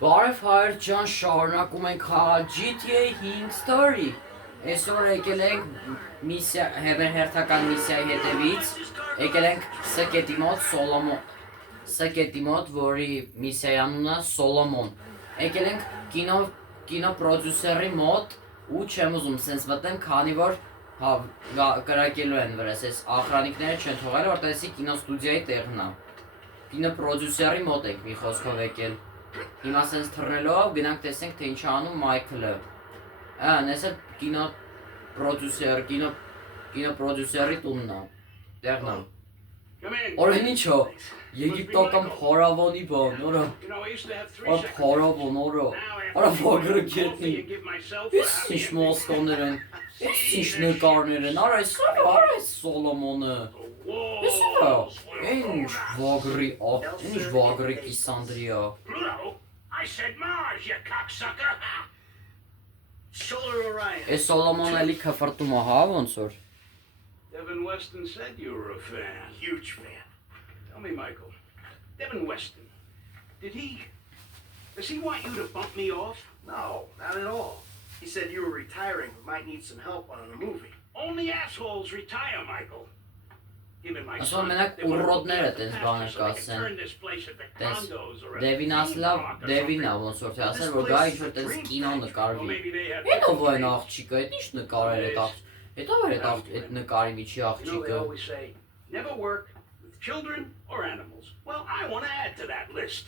Բարև հայր ջան, շարունակում ենք խաղալ GTA 5 Story։ Այսօր եկել ենք միսիա, հերթական միսիայի հետևից, եկել ենք Սկետի մոտ, որի միսիայի անունը Սոլոմոն։ Եկել ենք կինոպրոդյուսերի մոտ ու չեմ ուզում սենց մտնեմ, քանի որ կրակելու են վրաս, այս ախրանիկները չեն թողել, որտեսի կինոստուդիայի տեղն է։ Կինոպրոդյուսերի մոտ ենք մի խոսքով եկել։ Հիմա սենց թռնելով գնանք տեսենք թե ինչ անում Մայքլը։ Նես էլ կինոպրոդյուսերի տունն է, տեղն է։ Օրեն ինչ է, եգիպտական փարավոնի բան, օրա փարավոն, օրա վագրը գետնի, ես ինչ մոսկոներ են, ես ինչ նկարներ են, արա այս Սոլոմոնը, ես ինչ վագրի կիսանդրի է։ I said Mars, you cocksucker! Solar Orion. Այս Սոլոմոնը էլի քֆրտում է, հա, ոնց որ։ Devin Weston said you were a fan. Huge fan. Tell me, Michael, Devin Weston, does he want you to bump me off? No, not at all. He said you were retiring but might need some help on a movie. Only assholes retire, Michael. Given my Ասում son, մենակ they want to ուռոդները open տես up the բաներ pasture so they can կասեն։ turn this place into Տես condos or a Դևին theme ասլավ, park or Դևին է something. ոնց որ թե ասել, որ գա ինչ որ տես կինո Well, նկարվի։ maybe they have Հետո այն աղջիկը, այդ ինչ նկարել այդ աղջիկը։ Հետո էր այդ նկարի միջի You know, they աղջիկը։ always say, never work with children or animals. Well, I want to add to that list.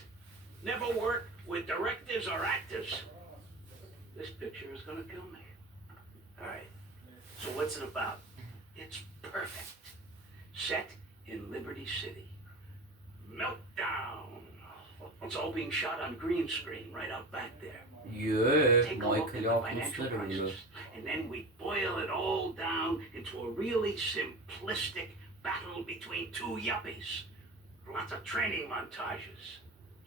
Never work with directors or actors. This picture is going to kill me. All right. So what's it about? It's perfect. Set in Liberty City. Meltdown. It's all being shot on green screen right out back there. Take a look at Մայքլի the financial աղջիկները ուլը։ crisis, and then we boil it all down into a really simplistic battle between two yuppies. Lots of training montages.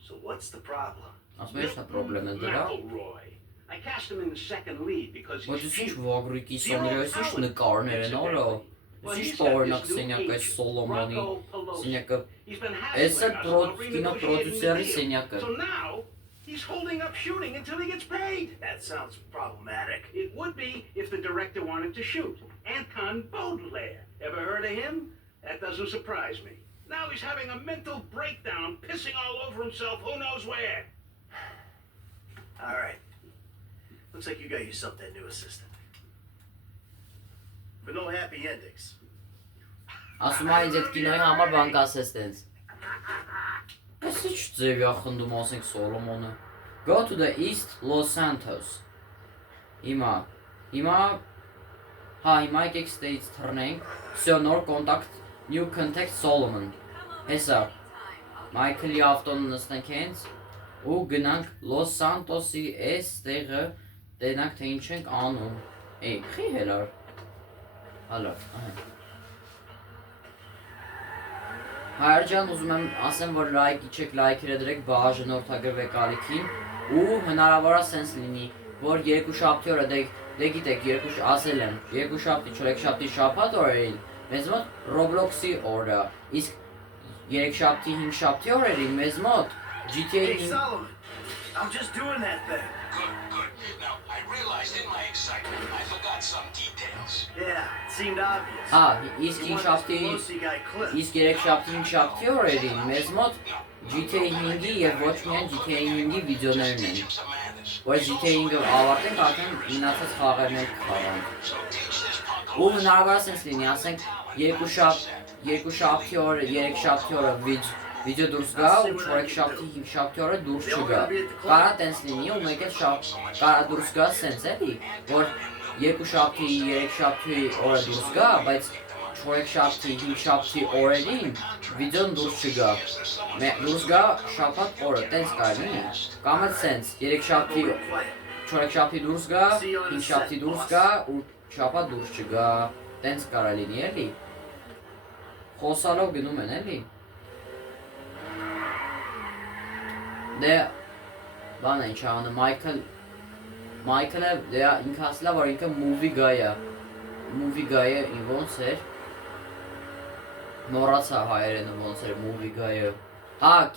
So what's the problem? Ասում ես նա պրոբլեմ է դրա։ McElroy. I cast him in the second lead because Բայց he's ինչ cute. վագրի կիսոներ, այս ինչ նկարներ են, արա։ Ինչ օրինակ սենյակը այս Սոլոմոնի սենյակը։ He's been Այս է hassling us about renegotiating the կինոպրոդյուսերի deal. սենյակը։ So now he's holding up shooting until he gets paid. That sounds problematic. It would be if the director wanted to shoot. Anton Baudelaire. Ever heard of him? That doesn't surprise me. Now he's having a mental breakdown, pissing all over himself who knows where. All right. Looks like you got yourself that new assistant. But no happy endings. Ասում է ինձ այդ կինոյի համար բան կասես տենց։ Այս ինչ ձև է խնդում ասենք Սոլոմոնը։ Go to the East Los Santos։ Հիմա եկեք ստեից թռնենք։ Всё, նոր կոնտակտ, new contact Solomon։ Հեսա։ Մայքլի ավտոն նստենք հենց ու գնանք Los Santos-ի այս տեղը, տեսնանք թե ինչ ենք անում։ Խի հելար։ Հալա։ Հայր ջան, ուզում եմ ասեմ, որ լայքի չեք, լայքերը դրեք, բաժանորդագրվեք ալիքին ու հնարավոր է սենց լինի, որ երկուշաբթի օրը դե գիտեք, ասել եմ, երկուշաբթի, չորեքշաբթի շաբաթ օրերին մեզ մոտ Roblox-ի օր է, իսկ երեքշաբթի, հինգշաբթի օրերին մեզ մոտ GTA Hey, Solomon. I'm just doing that thing. Good. Now, I realized in my excitement I forgot some details. Yeah, it seemed obvious. իսկ You want this հինգշաբթի, Pelosi guy clipped. իսկ երեքշաբթի, հինգշաբթի օրերին մեզ մոտ GTA 5-ի և ոչ միայն GTA 5-ի վիդեոներն են, Teach him some manners. որ GTA 5-ը ավարտենք, արդեն մնացած խաղերն ենք խաղանք։ So teach this punk a Ու հնարավոր է սենց լինի, ասենք երկուշաբթի օրը, երեքշաբթի օրը վիդեո դուրս գա ու չորեքշաբթի, հինգշաբթի օրը դուրս չգա։ Կարա տենց լինի ու մեկ էլ կարա դուրս գա սենց էլի, որ երկուշաբթի, երեքշաբթի օրը դուրս գա, բայց չորեքշաբթի, հինգշաբթի օրերին վիդեոն դուրս չգա։ Դուրս գա շաբաթ օրը, տենց կարելի լինի։ Կամ էլ սենց, չորեքշաբթի դուրս գա, հինգշաբթի դուրս գա ու շաբաթ դուրս չգա, տենց կարա լինի էլի։ Խոսալով գնում են էլի։ Դե բան է ինչ անը Մայքլը ինքը ասել է, որ ինքը movie guy է, ոնց էր։ Մոռացա հայերենը ոնց էր movie guy-ը։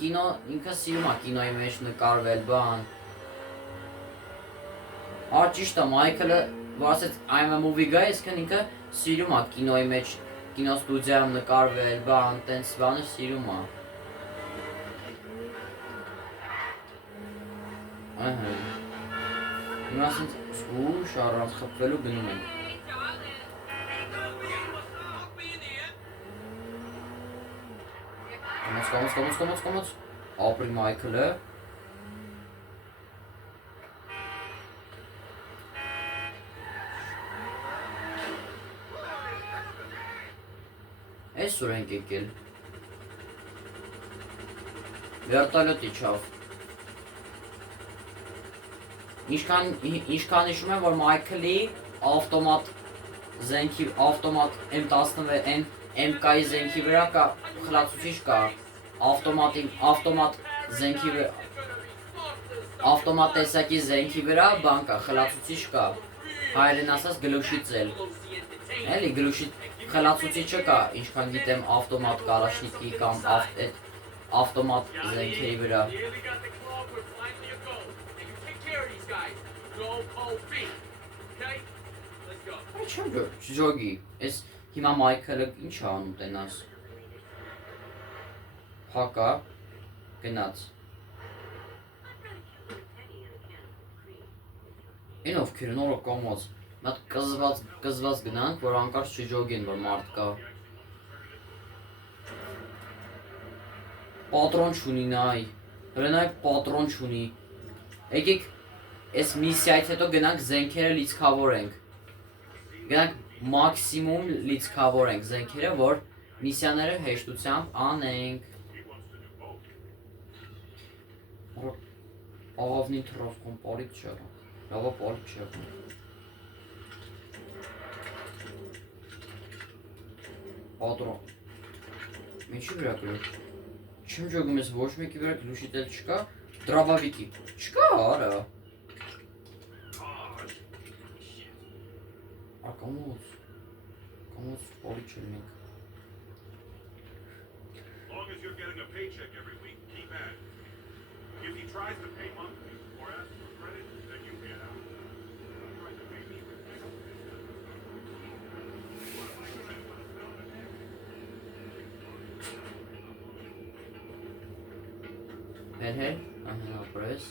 Կինո ինքը սիրում է կինոյի մեջ նկարվել, բան։ Ճիշտ է, Մայքլը ասեց I'm a movie guy, այսքան ինքը սիրում է կինոյի մեջ, կինոստուդիայում նկարվել, բան, տենց բանը սիրում է։ Ահա։ Հիմա ասենց ուշ առանց խփվելու գնում ենք։ Կոմոց, ապրի Մայքլը։ Այս ուր ենք եկել։ Վերտալյոտ իջավ։ Ինչքան հիշում եմ, որ Մայքլի ավտոմատ M16 MK-ի զենքի վրա կա խլացուցիչ կա, ավտոմատ զենքի վրա, ավտոմատ տեսակի զենքի վրա բան կա, խլացուցիչ կա, հայերեն ասած գլուշից էլ, էլի գլուշի խլացուցիչը կա, ինչքան գիտեմ ավտոմատ կալաշնիկի կամ ավտոմատ զենքերի վրա։ Չջոգի, ես հիմա Մայքլը ինչ է անում տենաս։ Փակա, գնաց։ Են ովքեր նորը կոմոց, մատ կզված գնանք, որ անկարծ չջոգեն, որ մարդ կա։ Պատրոն չունի նայ, հրենայք պատրոն չունի։ Եկեք, ես միսիայից հետո գնանք զենքերը լիցքավորենք։ Գնանք մաքսիմում լիցքավորենք զենքերը, որ միսիաները հեշտությամբ անենք։ Աղավնին թրավկոն պալիք չեղա, լավա պալիք չեղա։ Պատրոն, ինչի վրա գլուշ, չեմ ճոգում ես ոչ մեկի վրա գլուշի տել չկա, դրաբավիկի, չկա արա։ Կոմոց պալիք չելնենք։ Long as you're getting a paycheck every week, keep at it. If he tries to pay monthly or asks for credit, then you get out. Tries to pay me with Head, ահա press։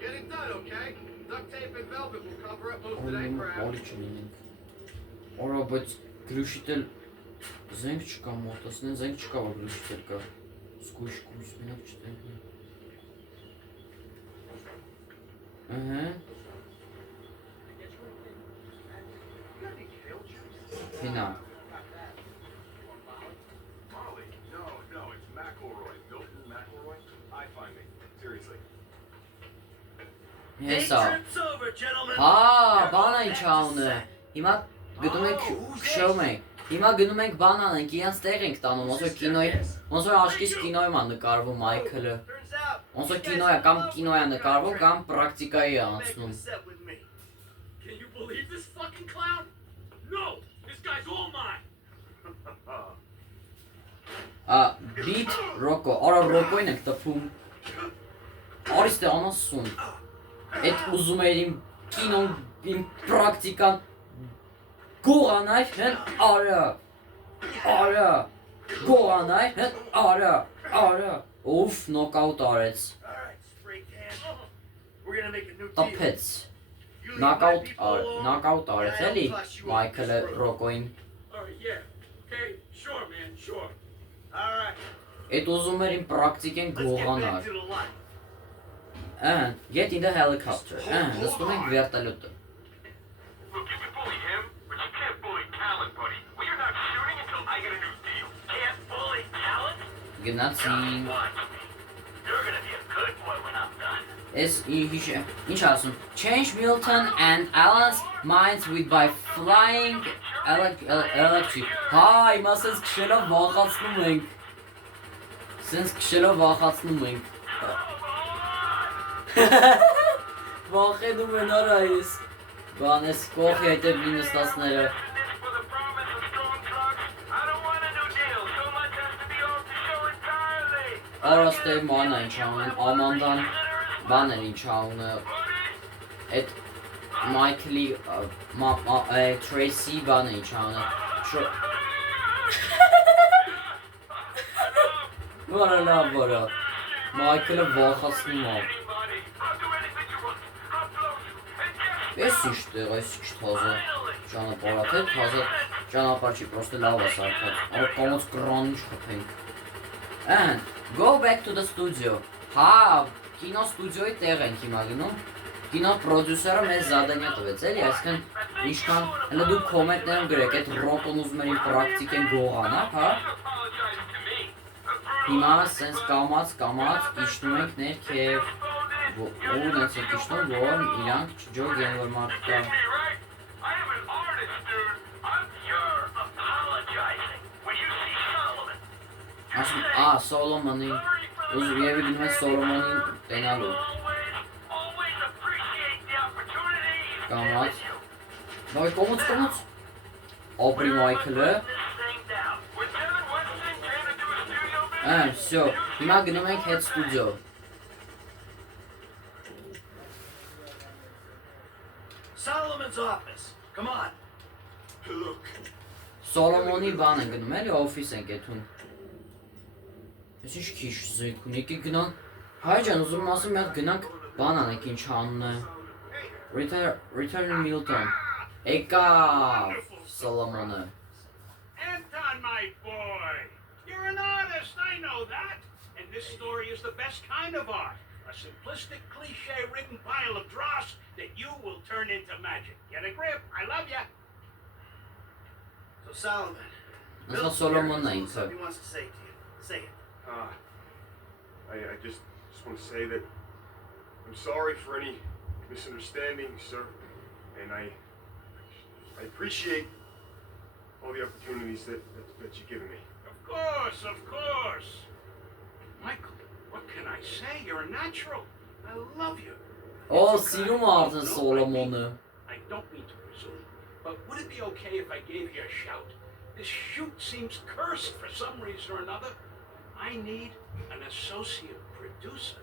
Get it done, okay? Duct tape and velvet will cover up most of that crap. Պալիք չլինենք։ Արա, բայց գլուշի տել զենք չկա մոտ, ասնեն զենք չկա, որ գլուշի տել կա։ Սկույշ, մենակ չտենք։ Ահա։ Հինա։ Molly, no, it's McElroy. Milton McElroy? I find me. Seriously. Հեսա։ Trip's over, gentlemen. Բանա ինչ անունը։ Հիմա գտնում ենք քշում ենք։ Հիմա գնում ենք բան անենք, իրանց տեղ ենք տանում, ոնց որ կինոյի, ոնց որ աչքից կինոյում է նկարվում Մայքլը։ Ոնց որ կինոյա կամ կինոյա նկարվում կամ պրակտիկայի է անցնում։ Can you believe this fucking clown? No! This guy's all mine! Beat Rocco, արա Rocco-ին ենք տփում։ Արի ստե անասուն։ Այդ ուզում էր իմ կինոն, իմ պրակտիկան գողանայ հեն արա, գողանայ հեն արա, ուֆ, նոկաուտ արեց, Alright, spray can. We're gonna make a new deal. տպեց, You leave my նոկաուտ people alone, արեց and էլի I'll toss you off Մայքլը this road. Rocco-ին, Alright, yeah. Okay, sure, man, sure. Alright, այդ ուզում էր իմ պրակտիկեն let's get back գողանար, to the line. get in the helicopter, նստում ենք վերտալյոտը, Look, you can bully him, but you can't bully talent, buddy. We're not shooting until I get a new deal. Can't bully talent? գնացին, Watch me. You're gonna be a good boy when I'm done. ինչ ասում, change Milton and Alan's minds with by flying electric, հայ, հիմա սենց քշելով վախացնում ենք, վախենում են արա ես, բան ես կողի հետև մի նստացները, For the promise of strong trucks, I don't want a new deal. So much has to be off the show entirely. Արաստե մանա ինչ անեն, Ամանդան բան էր ինչ անունը, այդ Մայքլի, Թրեյսի բան է ինչ անունը, Որը լավ որը, Մայքլը վախացնում է։ Ես ինչ տեղ, այս ինչ թազը ճանապարհ է, թե թազը ճանապարհ չի, պրոստը լավ է սարքած, առ կամոց կրան ինչ խփենք։ And, go back to the studio, հա, կինո ստուդիոյի տեղ ենք հիմա գնում, կինո պրոդյուսերը մեզ զադանյա տվեց էլի, այսքան ինչքան, հլը դուք կոմենտներում գրեք, այդ ռոտոն ուզում են պրակտիկ են գողանակ, հա, հիմա սենց կամաց իջնում ենք ներքև, ու նենց ենք իջնում, որ իրանք չջոգեն, որ մարդ կա։ Ասում, Սոլոմոնին, ուզում եվի գնում է Սոլոմոնին տենալու։ Կամաց, նոյ կոմոց, ապրի Մայքլը։ Всё, հիմա գնում ենք հետ ստուդիո։ Solomon's office. Come on. Look. Սոլոմոնի բան են գնում էլի, օֆիս ենք էթուն։ Ես ինչ քիչ զույգ ունի, եկեք գնանք, հայ ջան, ուզում եմ ասում, մի հատ գնանք բան անենք ինչ անունը։ Return Milton։ Եկավ Սոլոմոնը։ Anton, my boy, you're an artist, I know that. And this story is the best kind of art. A simplistic, cliche-ridden pile of dross that you will turn into magic. Get a grip. I love ya. So Solomon. That's not Milton Solomon here has name, something sir. he wants to say to you. Say it. I just want to say that I'm sorry for any misunderstanding, sir, and I appreciate all the opportunities that you've given me. Of course. Michael, what can I say? You're a natural. I love you. Ո, սիրում է արդեն Սոլոմոնը։ I don't mean to presume, but would it be okay if I gave you a shout? This shoot seems cursed for some reason or another. I need an associate producer.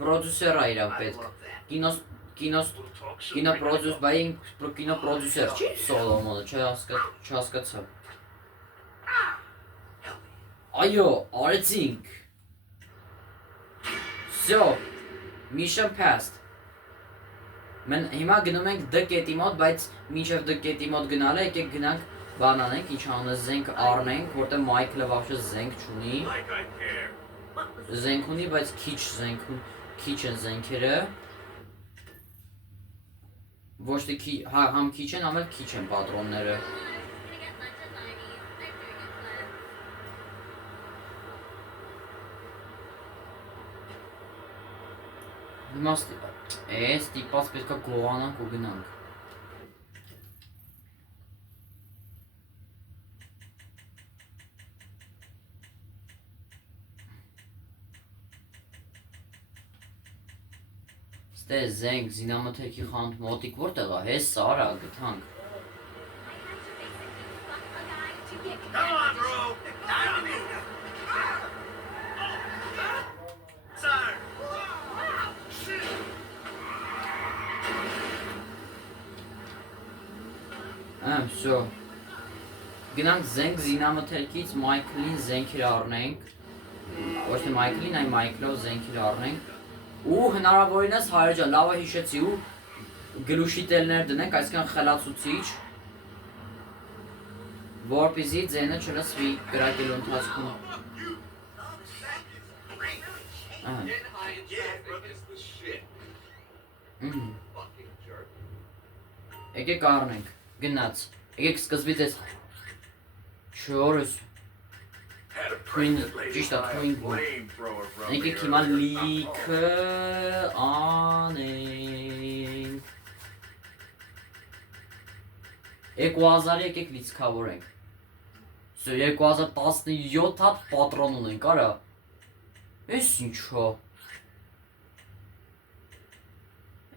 Պրոդյուսեր է իրան I պետք։ love that. Կինո We'll talk soon. կինոպրոդյուս, բայ կինոպրոդյուսեր չի Սոլոմոնը, չհասկացա։ Այո, արեցինք։ Всё, mission passed։ Մենք հիմա գնում ենք D կետի մոտ, բայց մինչև D կետի մոտ գնալը եկեք գնանք բան անենք, ինչ անունը զենք առնենք, որտեղ Մայքլը вообще զենք չունի։ Like I care. Զենք ունի, բայց քիչ են զենքերը։ Ոչ թե համ քիչ են, համ էլ քիչ են պատրոնները։ Հիմա ստիպած պետք է գողանանք ու գնանք։ Ստե զենք, զինամթերքի խանութ մոտիկ որտեղ է, հես արա գտանք։ Come on, bro. Sir. Всё։ Գնանք զենք զինամթերքից Մայքլին զենքեր առնենք։ Ոչ թե Մայքլին, այլ Մայքլով զենքեր առնենք։ Ու հնարավորինս հայր ջան, լավը հիշեցի ու գլուշի տելներ դնենք, այսքան խելացուցիչ, որպեսզի ձենը չլսվի կրակելու ընթացքում։ Եկեք առնենք, գնաց, եկեք սկզբից ես չորս ճիշտ է թույն եկեք հիմա լիքը անենք 2000 եկեք լիցքավորենք 2017 հատ պատրոն ունենք, արա ես ինչո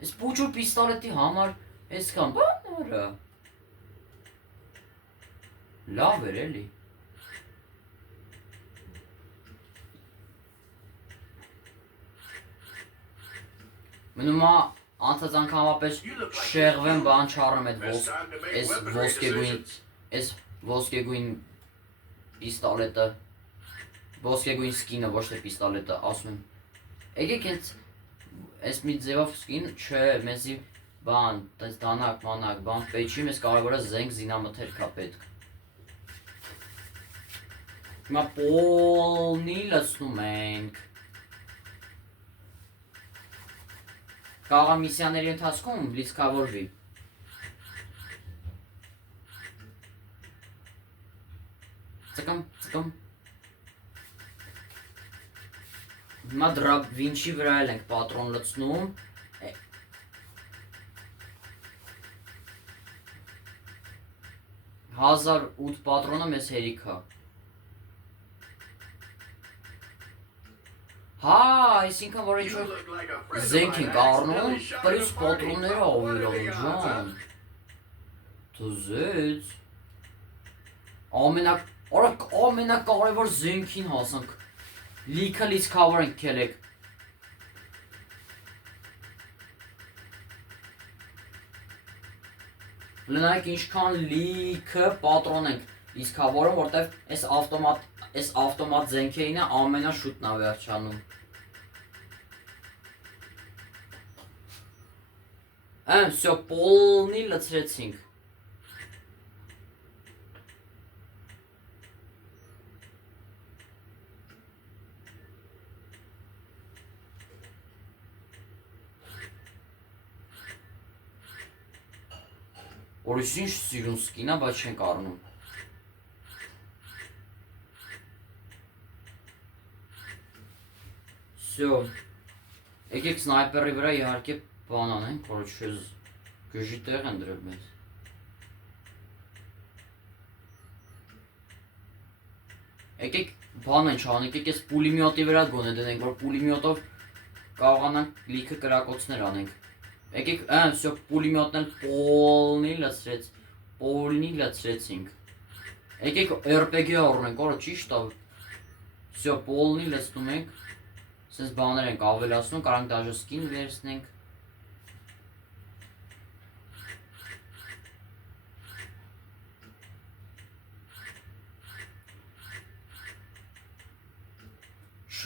ես պուջու պիստոլետի համար այսքան բան արա լավ էր էլի Մնում է անցած անգամապես շեղվեմ բան չառեմ այդ Best time to make այս weaponry ոսկեգույն decisions. այս ոսկեգույն պիստոլետը ոսկեգույն սկինը ոչ թե պիստոլետը ասում եմ եկեք հենց այս մի ձևով սկին չէ մեզի բան տես դանակ մանակ բան պետք չի մեզ կարևորը զենք զինամթերք է պետք հիմա պոլնի լցնում ենք Կարող է միսիաների ընթացքում լիցքավորվի Ծկմ Հիմա դրա վինչի վրա էլ ենք պատրոն լցնում 1008 պատրոնը մեզ հերիք է Հա, այսինքն որ ինչ-որ You look like a friend of Զենք mine ենք առնում, accidentally shot at պլյուս a party. պատրոնները What ավիրով are the odds, ջան huh? Թզեց ամենակարևոր զենքին հասանք Լիքը լիցքավոր ենք կելեք Լնայք ինչքան լիքը պատրոն ենք լիցքավորում, որտև այս ավտոմատ զենքերինը ամենաշուտն է վերջանում Всё, полный լցրեցինք Որից ինչ սիրուն սկինա, բայց չենք առնում Всё Եկեք սնայպերի վրա իհարկե բան անենք, որ չեզ գժի տեղ են դրել մեզ Եկեք բան են չանենք, եկեք ես պուլիմյոտի վրա գոնե դնենք, որ պուլիմյոտով կարողանանք լիքը կրակոցներ անենք Եկեք, всё, պուլիմյոտն էլ պոլնի լցրեցինք Եկեք RPG առնենք, որը ճիշտ է Всё, պոլնի լցնում ենք Սենց բաներ ենք ավելացնում, կարանք դաժը սկին վերցնենք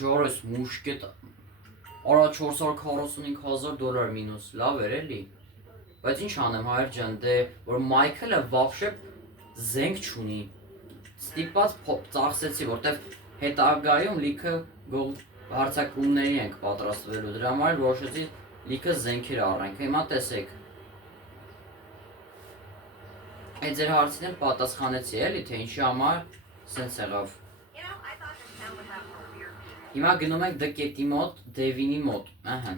Շոր ես մուշկետ Արա 445,000 մինուս, լավ էր էլի Բայց ինչ անեմ հայր ջան, դե որ Մայքլը վաբշե զենք չունի Ստիպված ծախսեցի, որտև հետագայում լիքը հարցակումների ենք պատրաստվելու Դրա համար որոշեցի լիքը զենքեր առնենք, հիմա տեսեք Այդ ձեր հարցին էլ պատասխանեցի էլի, թե ինչի համար սենց եղավ Հիմա գնում ենք դկետի մոտ, դևինի մոտ, ահա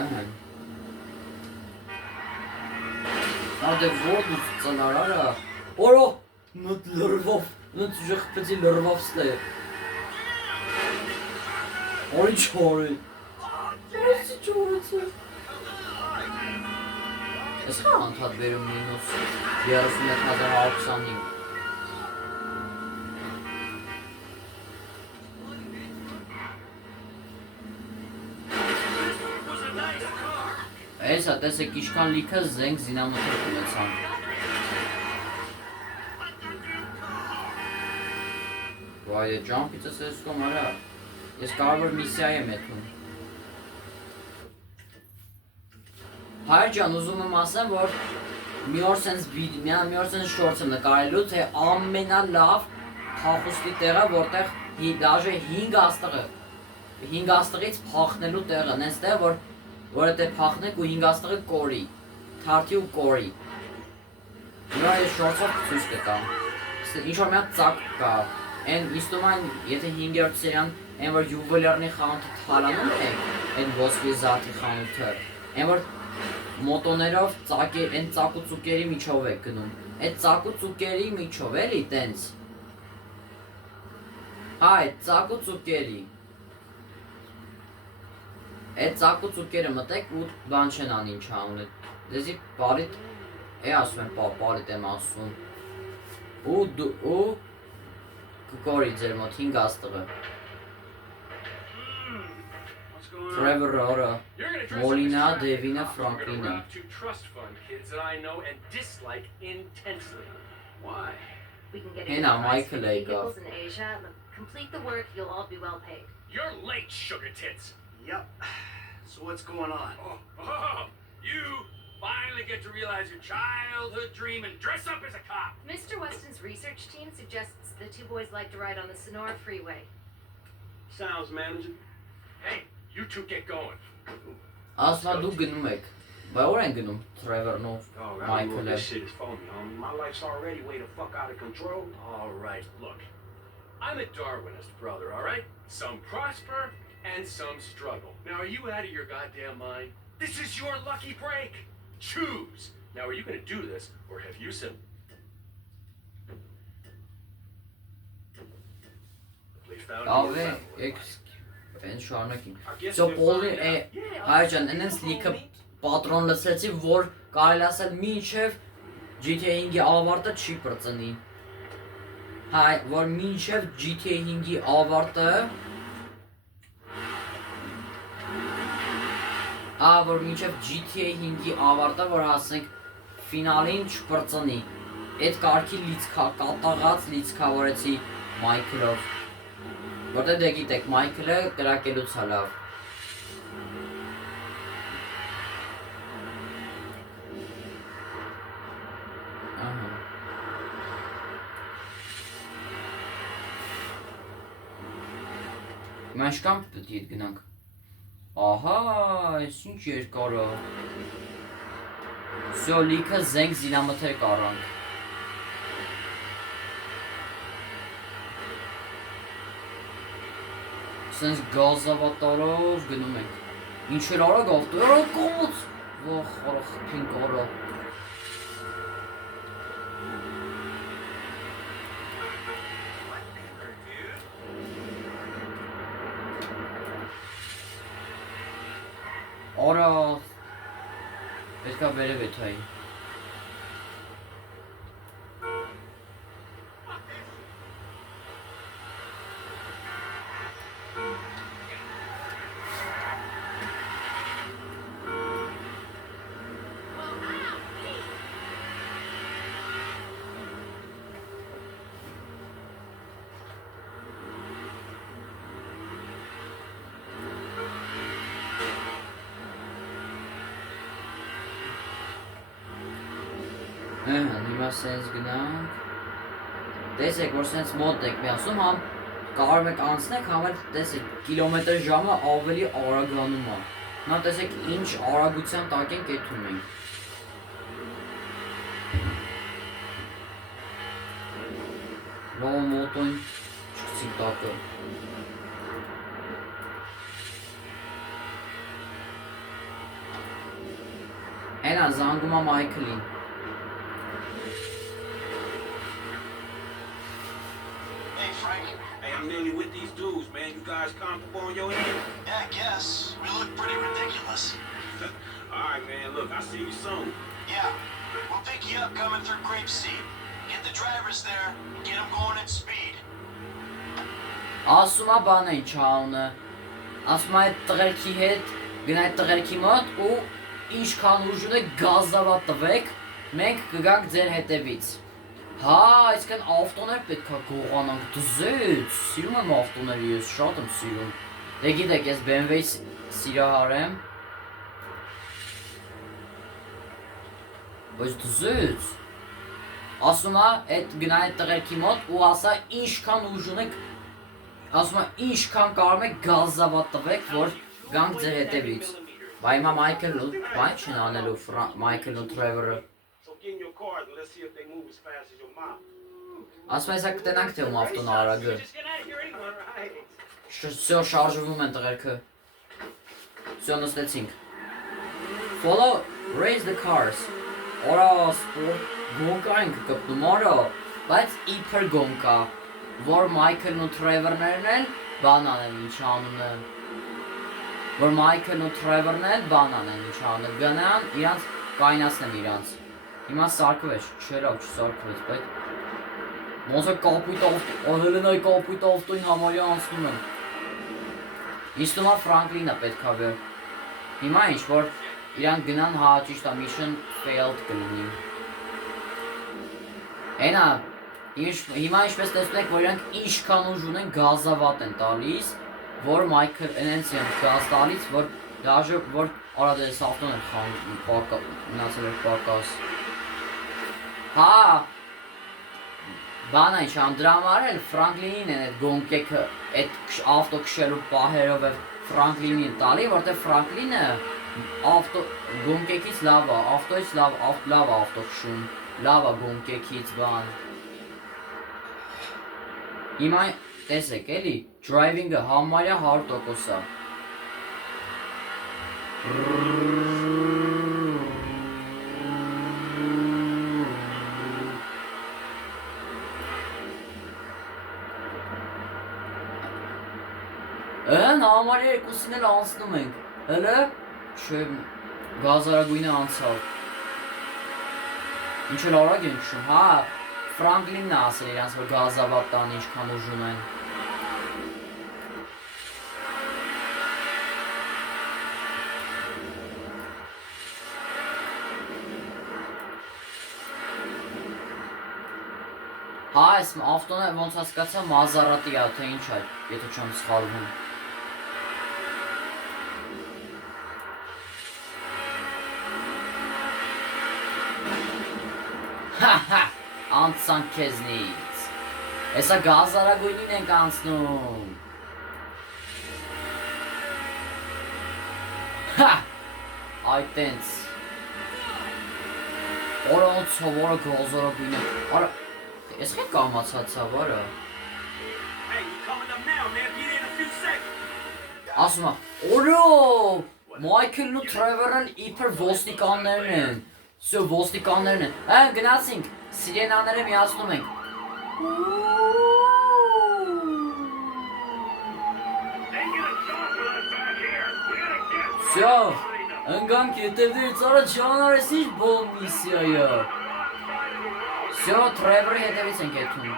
Ահա Ադե ո՞ր դու ծնարարը Օրո, նոտ լրվով, նոտ ժխպեցի լրվով ստե Ori çorı. Neresi çorası? Eskan tat verim minus. Yarısında kadar alksanayım. Էսա տեսեք ինչքան լիքը զենք զինամթերք ունեցանք Վայ է ջամպիցս ես կոմ արա Ես կարևոր միսիա եմ էթում Հայր ջան ուզում եմ ասեմ, որ մի օր սենց շորց եմ նկարելու, թե ամենալավ փախուստի տեղը, որտեղ դաժե 5 աստղից փախնելու տեղը, նենց տեղ, որ եթե փախնեք ու 5 աստղը կորի, թարթի ու կորի Նրա ես շորցով ցույց կտամ Ինչ-որ մի հատ ծակ կա Են իստոման, եթե 5-րդ սերիան Են որ յուվելյարնի խանութը թալանում ենք, են ոսկի զարդի խանութը, են որ մոտոներով են ծակու ծուկերի միջով եք գնում, այդ ծակու ծուկերի միջով էլի տենց, հա այդ ծակու ծուկերի, Այդ ծակու ծուկերը մտեք ու բան չեն անի ինչ անունը։ Դեզի բարիտ է ասում են բարիտ եմ ասում։ Ու կկորի ձեր մոտ 5 աստղը։ What's going on? Trevor Rora, You're gonna dress Molina, up as Jack. Devina, We're gonna Franklina. rob 2 trust fund kids that I know and dislike intensely. Why? We can get Hey, a now, good price for Michael the Lakoff. vehicles in Asia. Look, complete the work, you'll all be well paid. You're late, sugar tits. Yep. So what's going on? Oh, you finally get to realize your childhood dream and dress up as a cop. Mr. Weston's research team suggests the two boys like to ride on the Sonora Freeway. Sounds manageable. Hey, you two get going. Ասма դու գնում եք։ Բա որ են գնում Trevor-ն ու Oh, Michael-ը։ this shit is phony, homie. My life's already way the fuck out of control. All right, look. I'm a Darwinist, brother, all right? Some prosper and some struggle. Now, are you out of your goddamn mind? This is your lucky break. Choose. Now, are you going to do this, or have you simply found your Ave, level in եք life? են շարունակին։ I guess So we'll Պոլի find out. Yeah, հայ ջան, այնց լիքը պատրոն լսեցի, որ կարելի ասել մինչև GTA 5-ի ավարտը չի բրծնի։ Հայ, որ մինչև GTA 5-ի ավարտը որ մինչև GTA 5-ի ավարտը, որ ասենք ֆինալին չբրծնի։ Այդ կարգի լիցքա, կատաղած լիցքավորեցի Մայքլով։ Որտե դե գիտեք, Մայքլը կրակելուց է լավ։ Ահա։ Մաշկամ պետք է գնանք։ Ահա, այս ինչ երկար է։ Всё, լիքը զենք զինամթեր կարանք։ Սենց գազավատարով գնում ենք։ Ինչ էր արագ ավտոյը կոմոց։ Ոխ, արախ փին կարա։ Արա պետքա վերև է թայի։ Հիմա սենց գնանք։ Տեսեք, որ սենց մոտ եք միասում, համ կարող եք անցնեք, համ էլ տեսեք, կիլոմետր ժամը ավելի արագանում է։ Նա տեսեք, ինչ արագության տակ ենք եթում ենք։ Լավ մոտոն չկցիկ տակը։ Հենա զանգում է Մայքլին։ Hey, Frank. Hey, I'm nearly with these dudes, man. You guys comfortable on your end? Yeah, I guess. We look pretty ridiculous. All right, man. Look, I'll see you soon. Yeah. We'll pick you up coming through Grapeseed. Get the drivers there. Get them going at speed. Ասում է բան է ինչ անունը։ Ասում է այդ տղերքի հետ գնա այդ տղերքի մոտ ու ինչքան ուժ ունեք գազավա տվեք, մենք կգանք ձեր հետևից։ Հա, այսքան ավտոներ պետքա գողանանք, դզեց, սիրում եմ ավտոները, ես շատ եմ սիրում։ Դե գիտեք, ես BMW-ի սիրահար եմ։ Բայց դզեց։ Ասում է այդ գնա այդ տղերքի մոտ ու ասա ինչքան ուժ ունեք, ասում է ինչքան կարող եք գազավա տվեք, որ գանք ձեր հետևից։ Բա հիմա Մայքլը բան չեն անելու Մայքլն ու Թրևորը։ So get in your cars and let's see if they move as fast as your mom. Ասում է սա կտենանք թե ում ավտոն արագը։ Just get out of here anyway, right? Всё շարժվում են տղերքը։ Всё նստեցինք։ Follow, raise the cars։ Օրա սպորտ գոնկա ենք կպնում արա, բայց իբր գոնկա, որ Մայքլն ու Թրևորներն են բան անեն ինչ անունը։ որ Մայքլն ու Թրևորն էլ բանան են ինչ անում, գնան իրանց կայնացնեն իրանց։ Հիմա սարկվեց, չերավ, չսարկվեց, բայց ոնց է կապույտ Հելենայի կապույտ ավտոին համարյա անցնում են։ Ինձ թվում է Ֆրանկլինը պետքա վեր։ Հիմա ինչ որ իրանք գնան հա ճիշտ է mission failed կլինի։ Այնա հիմա ինչպես տեսնում եք որ իրանք ինչքան ուժ ունեն գազավատ են տալիս, որ Մայքլ այնց են գազ տալիս, որ դաժե որ արա դες ավտոն են խան մնացել էր պակաս։ Հա բանը ինչ ամ դրա համար էլ Ֆրանկլինին են այդ գոնկեքը այդ ավտո քշելու պահերով է Ֆրանկլինին տալի, որտեղ Ֆրանկլինը ավտո գոնկեքից լավ է, ավտոից լավ ավտո քշում, լավ է գոնկեքից բան։ Հիմա տեսեք էլի, driving-ը համարյա 100% է։ Են համարյա երկուսին էլ անցնում ենք, հələ չէ գազարագույնը անցավ։ Ինչ էլ արագ են քշում, հա Ֆրանկլինն է ասել իրանց որ գազավատ տան ինչքան ուժ ունեն։ Հա այս ավտոնը ոնց հասկացա Մազարատի է, թե ինչ է, եթե չեմ սխալվում։ Հա անցանք քեզնից։ Հեսա գազարագույնին ենք անցնում։ Հա այ տենց։ Օրանց սովորը գազարագույնը։ Արա ես խի կամացացա վարը։ Hey, you coming up now, man? Be there in a few seconds. Ասում է, օրո, Մայքլն ու Թրևորն իբր ոստիկաններն են։ Սո ոստիկաններն են։ Հա գնացինք, սիրենաները միացնում ենք։ Սո, ընկանք հետևից արա ճանարես ինչ բոլ միսիայա։ Սո, Թրևորի հետևից ենք եթում։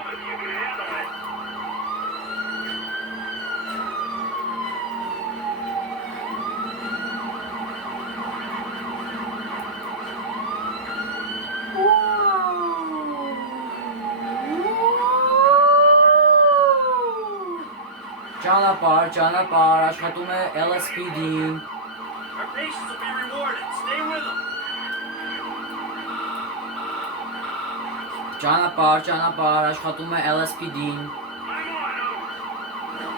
Ճանապարհ, աշխատում է LSPD-ին։ Our patients will be rewarded. Stay with them. Ճանապարհ, աշխատում է LSPD-ին։ I'm on 'em.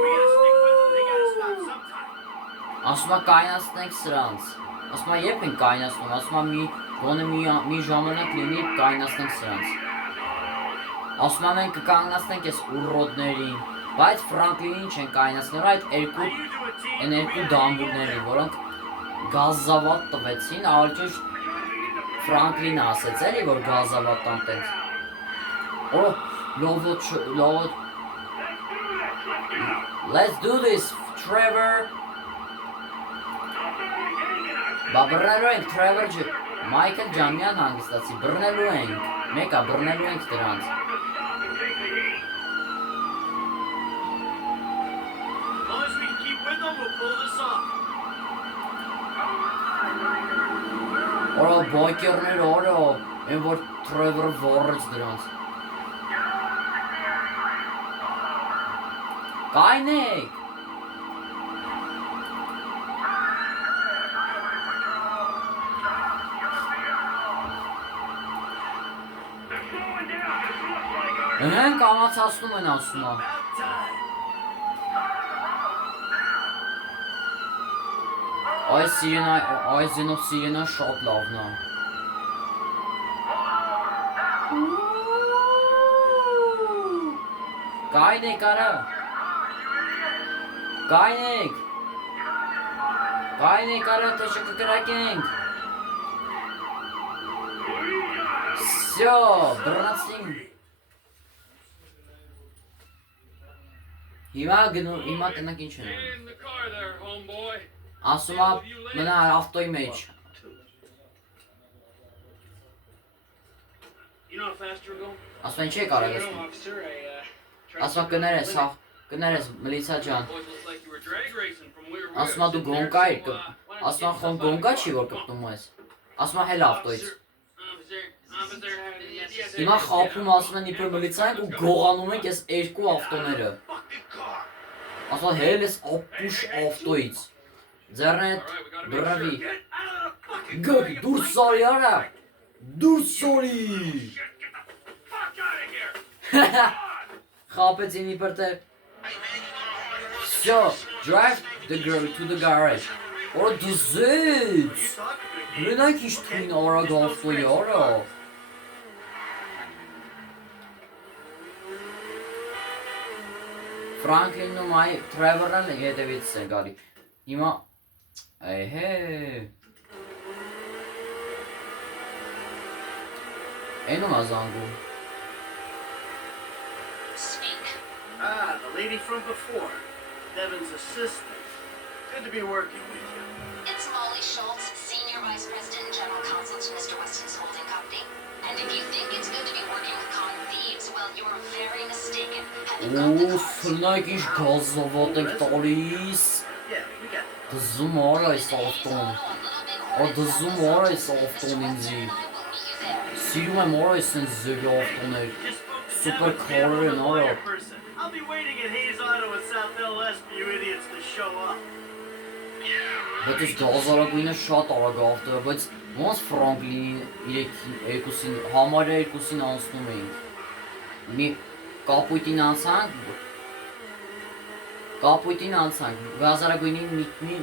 We gotta stick with them. They gotta stop sometime. Ասում է կայնացնենք սրանց։ Ասում է երբ ենք կայնացնում, ասում է գոնե մի ժամանակ լինի կայնացնենք սրանց։ Ասում է մենք կկանգնացնենք այս ուռոդներին, բայց Ֆրանկլինին չեն կայնացնել այդ երկու դամբուրների, որոնք գազավատ տվեցին, ալճիշ Ֆրանկլինը ասեց էլի, որ գազավատ տան տենց։ Օ, լովոտ, let's do this, Trevor։ Բա բռնելու ենք Trevor Մայքլ ջամյան հանգստացի, բռնելու ենք, մեկա բռնելու ենք դրանց։ As long as we can keep with them, we'll pull this off. Օրո բոյկերներ օրո, են որ Trevor-ը վառեց դրանց։ Կայնեք։ Են կամացացնում են ասում է։ About time. Այս զենով սիրենա շատ լավն է։ Կայնեք արա։ Կայնեք արա, թե չկկրակենք։ Всё, բռնացինք։ Հիմա գնում, հիմա տնակ ինչ են անում։ In the car there, homeboy. Ասում է մնա ավտոյի մեջ։ You know how fast you were going? Ասում են չի կարող ես։ officer, Ասում կներես, հա, կներես մլիցա ջան։ Boys look like you were drag racing from where we Ասում դու գոնկա եք։ Ասում խոն գոնկա չի որ կպտում ես։ Ասում հել ավտոյից։ Հիմա խափում ասում են իբր մլիցա ենք ու գողանում ենք ես երկու ավտոները։ Ասում հել ես ապուշ ավտոյից։ Ձեռնետ բրավի։ Գոկ դուրս սարի արա։ Դուրս սարի։ Խապեցին իբր թե So, drive the girl to the garage. Or դզեց։ Մենակ ինչ թույն արագ ավտոյի արա։ Ֆրանկլինն ու մայ Թրևորն հետևից է գալի։ Հիմա այհե։ Էնում է զանգում։ Ah, the lady from before. Devin's assistant. Good to be working with you. It's Molly Schultz, Senior Vice President and General Counsel to Mr. Weston's holding company. And if you think it's good to be working with common thieves, well, you're very mistaken. Have you got the Ու cards? ֆնայք ինչ գազավատ եք տալիս։ Yeah, we got that. Դզում արա այս ավտոն։ Ա դզում արա այս ավտոն ինձի։ Սիրում եմ արա այս են զեգ ավտոներ։ Just spoke to Super Devin, man, color with and a all lawyer that. person. I'll be waiting at Hayes Auto in South LS for you idiots to show up. Բայց այս գազարագույնը շատ արագ ավտո է, բայց ոնց Ֆրանկլինի երկուսին, համարյա երկուսին անցնում էինք։ Մի կապույտին անցանք, գազարագույնին մի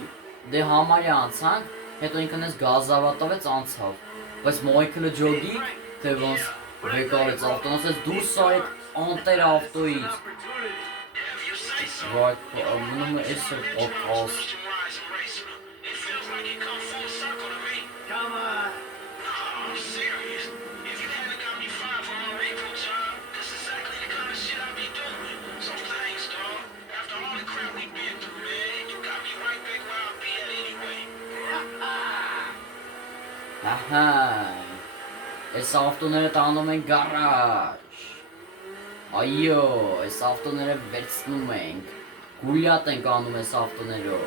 դե համարյա անցանք, հետո ինքն ես գազավատավեց անցավ։ Բայց Մայքլը ջոգի, թե ոնց վեկարեց ավտոն, ասեց դուրս սարեք անտեր ավտոյից։ Վայ, մնում է էս օկաս։ Come on. I'm serious. If you hadn't got me fired for my repo job, this is exactly the kind of shit I be doing. So thanks, dog. After all the crap we been through, man, you got me right back where I'll be at anyway. Ահա, այս ավտոները տանում են գարաժ։ Այո, այս ավտոները վերցնում ենք, գուլյատ ենք անում այս ավտոներով։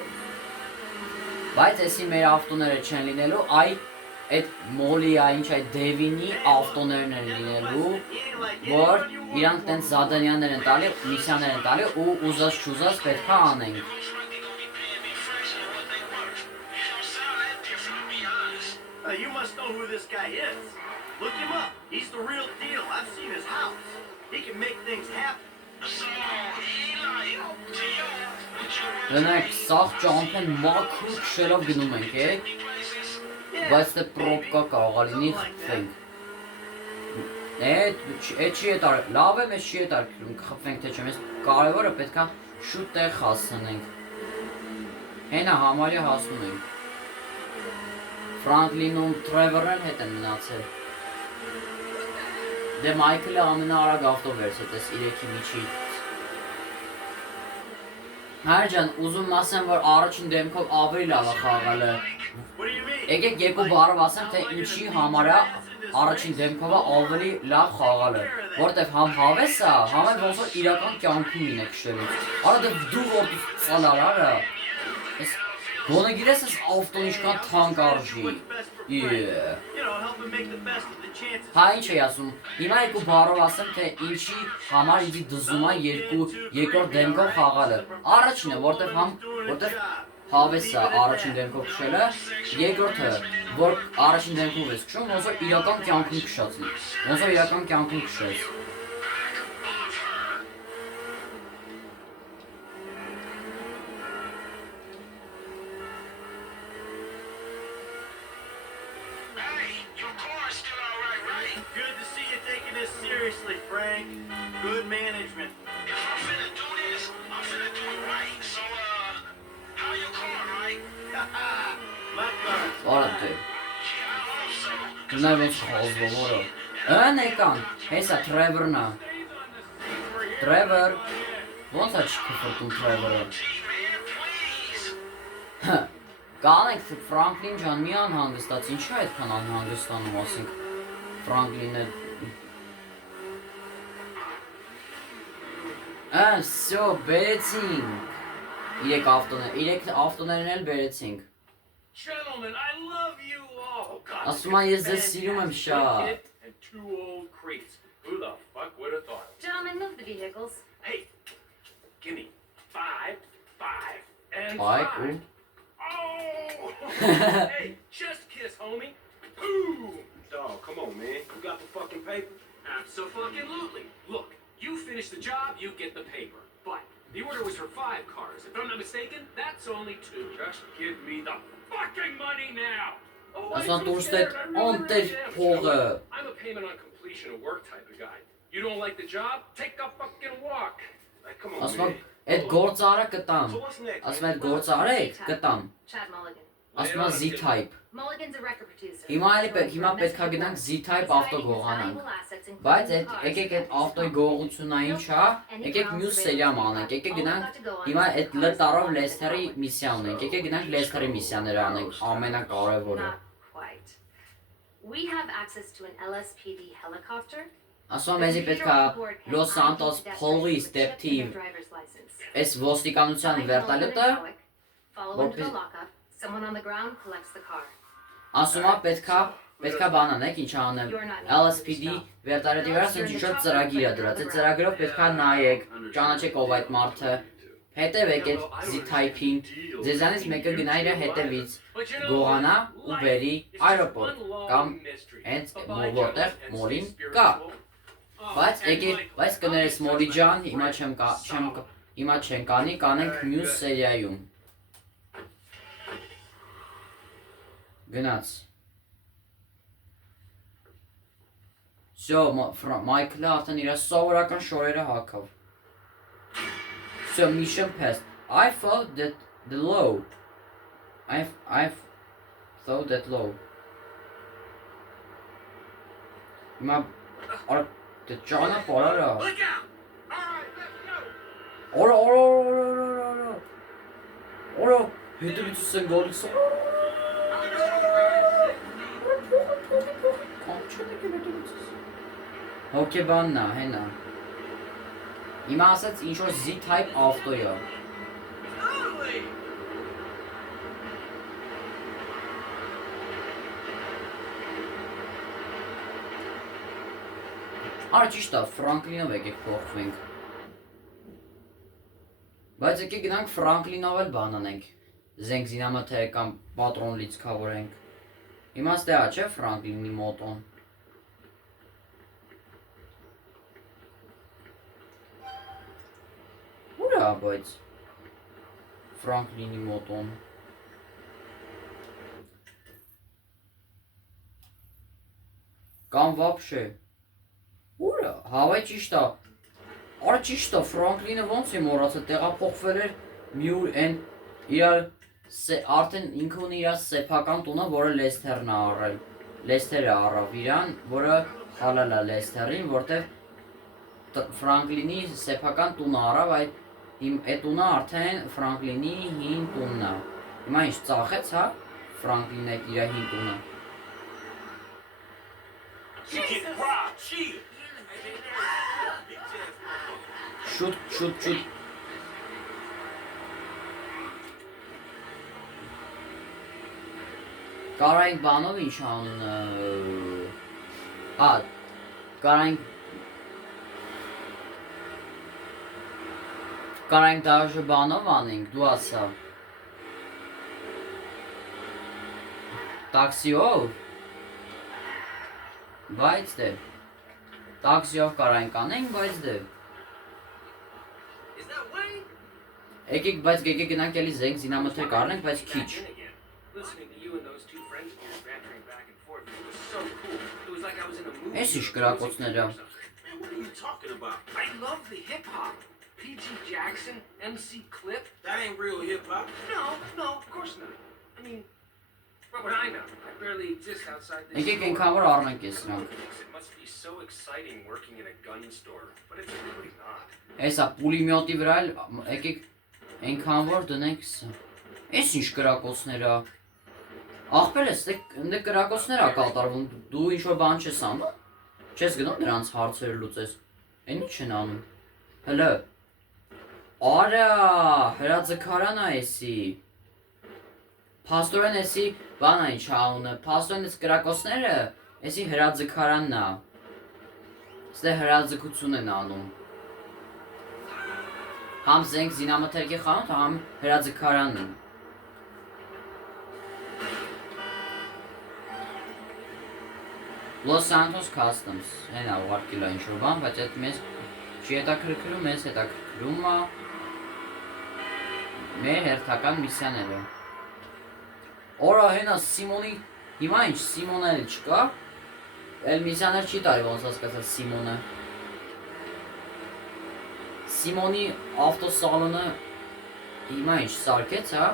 Բայց էսի մեր ավտոները չեն լինելու, այդ մոլիա, ինչ այդ Դևինի ավտոներն են լինելու, որ իրանք տենց զադանյաներ են տալի, միսյաներ են տալի ու ուզած չուզած պետք է անենք։ Most likely gonna be paying me a fraction of what they worth. You don't sound that different, to be honest. You must know who this guy is. Look him up. He's the real deal. I've seen his house. He can make things happen. So, he lying to you, with your Դնեք, սաղ ճամփեն մաքուր քշելով գնում ենք, places. բայց դե պրոպկա կարող լինի խփենք։ Էդ չի հետար, լավ է, մեզ չի հետարկում կխփենք թե չէ, մեզ կարևորը պետք է շուտ տեղ հասնենք։ Հենա համարյա հասնում ենք։ Ֆրանկլինում Թրևորն հետ են մնացել։ Դե Մայքլը ամենաարագ ավտո վերցեց 3-ի միջից։ Հայր ջան, ուզում ասեմ, որ առաջին դեմքով ավելի լավ է խաղալը։ What do you mean? Եկեք երկու բառով ասեմ, թե ինչի համարյա առաջին դեմքով ավելի լավ խաղալը։ Որտեվ համ հավես է, համ էլ ոնց որ իրական կյանքում ինը քշելուց։ Արա դե դու որ ծալարարը։ Ես գոնե գիրես ես ավտոն ինչքան թանկ արժի։ Yeah. You know, help him make the best of the chances. Հա ինչ էի ասում, հիմա երկու բառով ասեմ, թե ինչի համար ինձի դզում է երկրորդ դեմքով խաղալը։ Առաջինը, որտեվ հավես է առաջին դեմքով քշելը, երկրորդը, որ առաջին դեմքով ես քշում, ոնց որ իրական կյանքում քշածնի, ոնց որ իրական կյանքում քշես։ Hey, your car's still all right, right? Good to see you taking this seriously, Frank. Good management. If I'm finna do this, I'm finna do it right. So, how your car, right? My car. Արա դե, Yeah, I hope so. նա ոնց խազվող որը։ Են եկան, հեսա Թրևորն է։ Թրևոր, Ոնց է չքֆրտում Թրևորը։ Gee, man, please. Կանենք Ֆրանկլին ջան մի անհանգստաց, ինչի այդքան անհանգստանում ասենք Ֆրանկլինը Всё, բերեցինք։ Իրեք ավտոներն էլ բերեցինք։ Gentlemen, I love you all. God, Ասում եմ ես ձեզ սիրում եմ շատ։ and two old creeps. Who the fuck would have thought? Gentlemen, move the vehicles. Hey, give me five, and Այ five. ու Oh! Hey, chest kiss, homie. Boom! Dog, come on, man. You got the fucking paper? Absolutely. Look, you finish the job, you get the paper. But the order was for 5 cars. If I'm not mistaken, that's only 2. Just give me the fucking money now. Oh, I'm Ասան so դուրս scared. դեր I really, անտեր really am. փողը։ I'm a payment on completion of work type of guy. You don't like the job? Take a fucking walk. Like, come on, Ասում եմ man. այդ գործարը կտամ։ So what's next? Ասում եմ այդ գործարը կտամ։ Chad Mulligan. Ասում եմ Z-type։ Mulligan's a record producer. Հիմա պետք է գնանք Z-type ավտո գողանանք։ Բայց եկեք այդ ավտոյի գողությունային չա, եկեք մյուս սերիամ անենք, եկեք գնանք հիմա այդ լտարով Լեսթերի միսիա ունենք, եկեք գնանք Լեսթերի միսիաները անենք, ամենակարևորը։ Not quite. We have access to an LSPD helicopter. Ասում եմ մեզի պետք է Los Santos Police Detective այս ոստիկանության վերտալյոտը, Follow into the lockup. Someone on the ground collects the car. ասում եմ պետքա բան անենք, ինչ անեմ, LSPD վերտալյոտի վրա ասում ինչ-որ ծրագիր է դրած, այդ ծրագրով պետքա նայեք, ճանաչեք ով այդ մարդը, հետևեք այդ Z-type-ին, ձեզանից մեկը գնա իր հետևից, գողանա ու բերի այրոպորտ կամ հենց որտեղ մորին կա։ Բայց կներես մորի ջան, հիմա չեմ կանի, կանենք մյուս սերիայում։ Գնաց։ Всё, Մայքլը արդեն իր սովորական շորերը հագավ։ So mission passed. I thought that the low. I thought that low. Հիմա դե ճանա պարարա։ Look out! All right, let's go. Օրո, հետևից են գալիս։ Հոկեբանն է, հենա։ Հիմա ասած ինչ-որ Z-type ավտոյ է։ Totally. Արա ճիշտ է, Ֆրանկլինով եկեք փոխվենք։ Բայց եկեք գնանք Ֆրանկլինով էլ բան անենք։ Զենք զինամթեր կամ պատրոն լիցքավորենք։ Իմաստ է չէ Ֆրանկլինի մոտոն։ Ուր է բայց Ֆրանկլինի մոտոն։ Կամ вообще Ուր է, հավայ ճիշտ է։ Արա ճիշտ է, Ֆրանկլինը ոնց է մոռացել, տեղափոխվել էր մի ուր այն իրար արդեն ինքը ունի իր սեփական տունը, որը Լեսթերն է առել։ Լեսթերը առավ իրան, որը խալալ է Լեսթերին, որտեղ Ֆրանկլինի սեփական տունը առավ, այդ տունը արդեն Ֆրանկլինի հին տունն է։ Հիմա ինչ ծախեց, հա, Ֆրանկլինը իր հին տունը։ She get robbed. She. Շուտ։ Կարայինք բանով ինչ անունը, հա, կարայինք դաժը բանով անենք, դու ասա, տաքսիով, բայց դե, տաքսիով կարայինք անենք, բայց դե, եկեք գնանք էլի զենք զինամթեր կարնենք, բայց քիչ, Listening to you and those two friends of yours bantering back and forth, it was so cool. It was like I was in a movie. Ես ինչ գրակոցները, Man, what are you talking about? I love the hip hop. P.G. Jackson, MC Clip. That ain't real hip hop. No, of course not. I mean, What would I know? I barely exist outside this Եկեք store. այնքան որ առնենք ես նրանք։ It must be so exciting working in a gun store, but it's really not. Էսա պուլիմյոտի վրա էլ եկեք այնքան որ դնենք սա։ Էս ինչ կրակոցներ է։ Ախպեր ես, դե կրակոցներ է կատարվում, դու ինչ որ բան չես անում։ Չես գնում դրանց հարցերը լուծես։ Այն ինչ են անում։ Հələ։ Արա, հրաձգարան է էսի։ Փաստորեն էսի բանա ինչ անունը, փաստորեն էս կրակոցները, էսի հրաձգարանն է։ Ստե հրաձգություն են անում։ Համ զենք զինամթերքի խանութ, համ հրաձգարանն։ Los Santos Customs, այն է ուղարկել է ինչ-որ բան, բայց այդ մեզ չի հետաքրքրում, մեզ հետաքրքրում է մեր հերթական միսիաները։ Օրա հենա Սիմոնի, հիմա ինչ Սիմոնը էլ չկա, էլ միսիաներ չի տարի ոնց հասկացած Սիմոնը։ Սիմոնի ավտոսալոնը հիմա ինչ սարքեց, հա։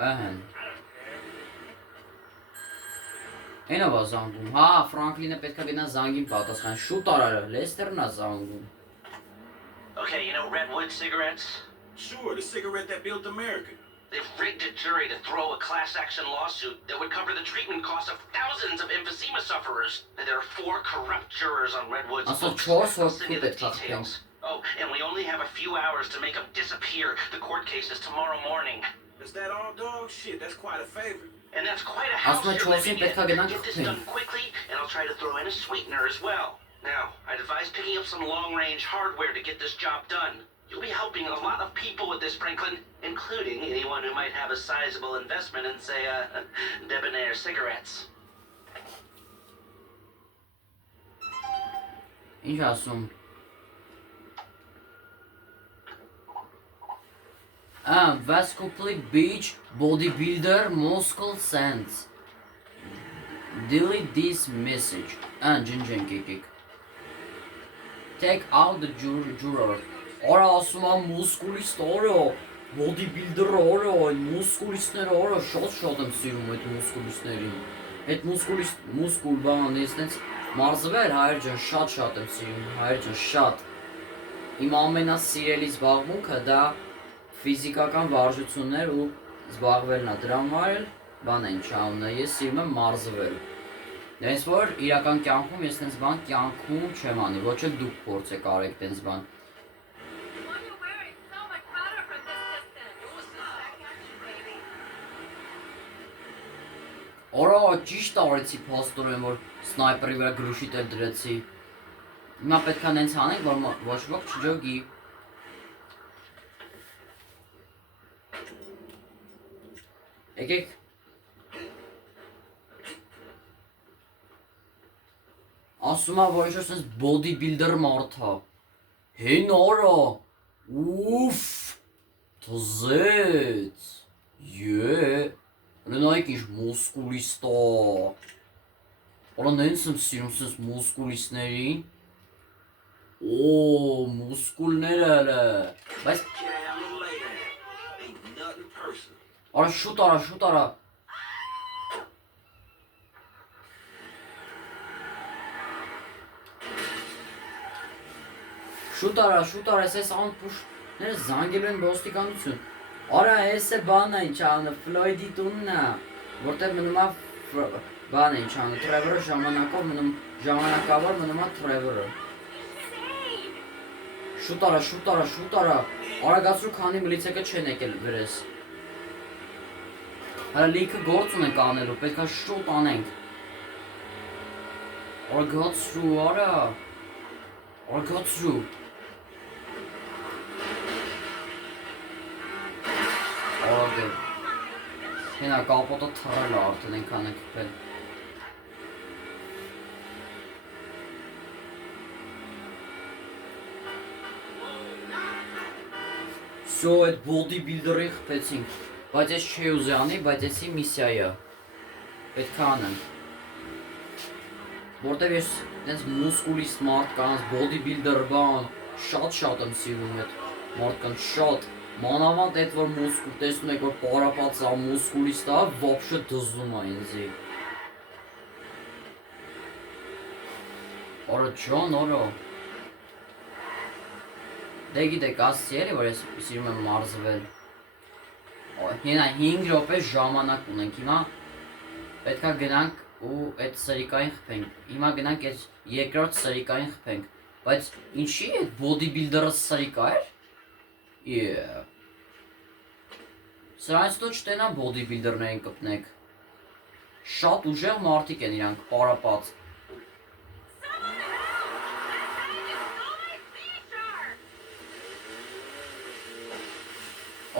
Ահեն։ Այնա բա զանգում, հա, Ֆրանկլինը պետք է գնա զանգին պատասխան, շուտ արարը, Լեսթերն է զանգում։ Okay, you know Redwood cigarettes? Sure, the cigarette that built America. They've rigged a jury to throw a class action lawsuit that would cover the treatment costs of thousands of emphysema sufferers. And there are 4 corrupt jurors on Redwood's Also, books. Charles I'll was send you the stupid, fuck details. Oh, and we only have a few hours to make them disappear. The court case is tomorrow morning. Is that all, dog? Shit, that's quite a favor. And that's quite a house Ասում է you're living Չոլսին պետք է in. գնանք Get this խփեն։ done quickly, and I'll try to throw in a sweetener as well. Now, I'd advise picking up some long-range hardware to get this job done. You'll be helping a lot of people with this, Franklin, including anyone who might have a sizable investment in, say, Debonair cigarettes. Ինչ ասում։ Vascopli Beach Bodybuilder Moscow sends. Delete this message. Ջնջենք եկեք։ Take out the juror. Արա ասում եմ մուսկուլիստ օրը, bodybuilder օրը, մուսկուլիստներ օրը, շատ եմ սիրում այդ մուսկուլիստներին։ Այդ մուսկուլ բան, ես տենց մարզվել, հայր ջան, շատ եմ սիրում, հայր ջան, շատ։ Իմ ամենասիրելի զբաղմունքը դա ֆիզիկական վարժություններ ու զբաղվելն է, դրա համար էլ բան է ինչ անունը, ես սիրում եմ մարզվել։ Դենց որ իրական կյանքում ես տենց բան կյանքում չեմ անի, ոչ էլ դուք փորձեք արեք տենց բան։ Օրա ճիշտ արեցի փաստորեն, որ սնայպերի վրա գրուշիտ էլ դրեցի։ Հիմա պետք է նենց անենք, որ ոչ ոք չջոգի։ Եկեք։ Ասում է, որ ինչ-որ սենց bodybuilder մարդ է։ Հեն արա, ուֆ, թզեց, նայեք ինչ մուսկուլիստ է։ Արա նենց եմ սիրում սենց մուսկուլիստներին։ Օ, մուսկուլները հələ։ Բայց Get out a little later. Ain't nothing personal. արա շուտ արա։ Շուտ արա, ես անպուշները զանգելու են ոստիկանություն։ Արա, ես է բան է ինչ անը, Ֆլոյդի տունն է, որտեղ մնում է բան է ինչ անը, Թրևորը ժամանակավոր մնում է Թրևորը։ Շուտ արա, արագացրու քանի մլիցեկը չեն եկել վրես։ Հələ լիքը գործ ունենք անելու, պետք է շուտ անենք։ Արագացրու։ Արագ է։ Հենա կապոտը թռել է արդեն ենքան է կպել։ Սո այդ bodybuilder-ին խպեցինք։ Բայց ես չի ուզի անի, բայց էսի միսիայա։ Պետք է անեմ։ Որտեվ ես տենց մուսկուլիս մարդկանց, bodybuilder բան, շատ եմ սիրում այդ մարդկանց, շատ։ Մանավանդ այդ որ մուսկուլ տեսնում եք որ պարապած է մուսկուլիստ է, вообще դզում է ինձի։ Օրո ջան, օրո։ Դե գիտեք, ասացի էլի որ ես սիրում եմ մարզվել։ Հենա 5 րոպե ժամանակ ունենք, հիմա պետք է գնանք ու այդ սրիկային խփենք, հիմա գնանք այդ երկրորդ սրիկային խփենք, բայց ինչի այդ bodybuilder-ը սրիկա էր? Սրանից հետո չտենա bodybuilder-ներին կպնեք, շատ ուժեղ մարդիկ են իրանք, պարապած։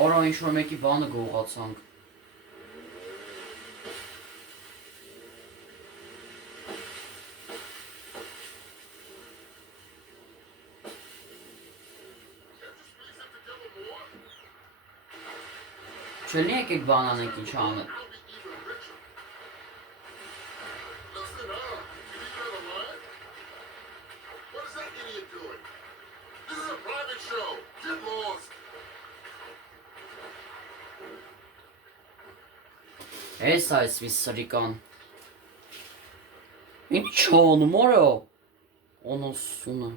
Օրո ինչ-որ մեկի բանը գողացանք։ Չելի եկեք բան անենք ինչ անենք։ Էս այս մի սրիկան։ Ինչ անում օրո։ Օնոսունը։